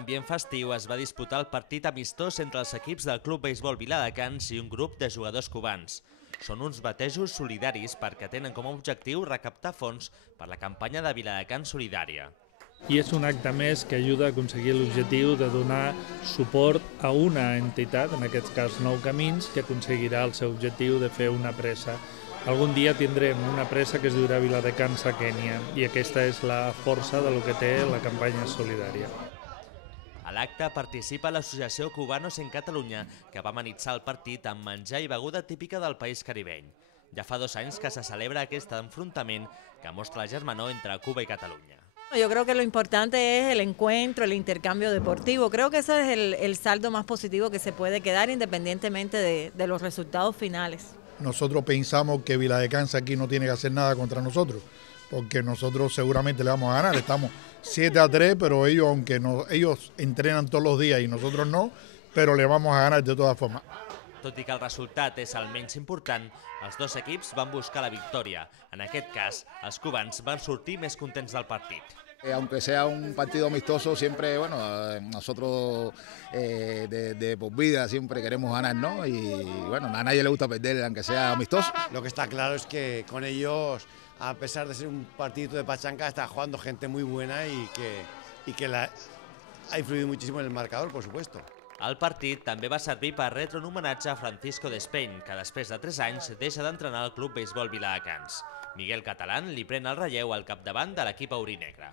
ambient festiu es va disputar el partit amistós entre els equips del Club Beisbol Viladecans i un grup de jugadors cubans. Són uns batejos solidaris perquè tenen com a objectiu recaptar fons per la campanya de Viladecans Solidària. I és un acte més que ajuda a aconseguir l'objectiu de donar suport a una entitat, en aquest cas Nou Camins, que aconseguirà el seu objectiu de fer una pressa. Algun dia tindrem una pressa que es diurà Viladecans a Kènia i aquesta és la força de lo que té la campanya solidària. A l'acte participa l'Associació Cubanos en Catalunya, que va amenitzar el partit amb menjar i beguda típica del país caribeny. Ja fa 2 anys que se celebra aquest enfrontament que mostra la germanor entre Cuba y Cataluña. Yo creo que lo importante es el encuentro, el intercambio deportivo. Creo que ese es el saldo más positivo que se puede quedar independientemente de los resultados finales. Nosotros pensamos que Viladecans aquí no tiene que hacer nada contra nosotros, porque nosotros seguramente le vamos a ganar. Estamos 7-3, pero ellos, aunque ellos entrenan todos los días y nosotros no, pero le vamos a ganar de todas formas. Tot i que el resultat és el menys important, els dos equips van buscar la victòria. En aquest cas, els cubans van sortir més contents del partit. Aunque sea un partido amistoso, siempre, bueno, nosotros de por vida siempre queremos ganar, ¿no? Y bueno, a nadie le gusta perder, aunque sea amistoso. Lo que está claro es que con ellos, a pesar de ser un partido de pachanca, está jugando gente muy buena y que ha influido muchísimo en el marcador, por supuesto. El partit també va servir per retre un homenatge a Francisco Despeny, que després de 3 anys deixa d'entrenar al Club Beisbol Viladecans. Miguel Catalán li pren el relleu al capdavant de l'equip aurinegre.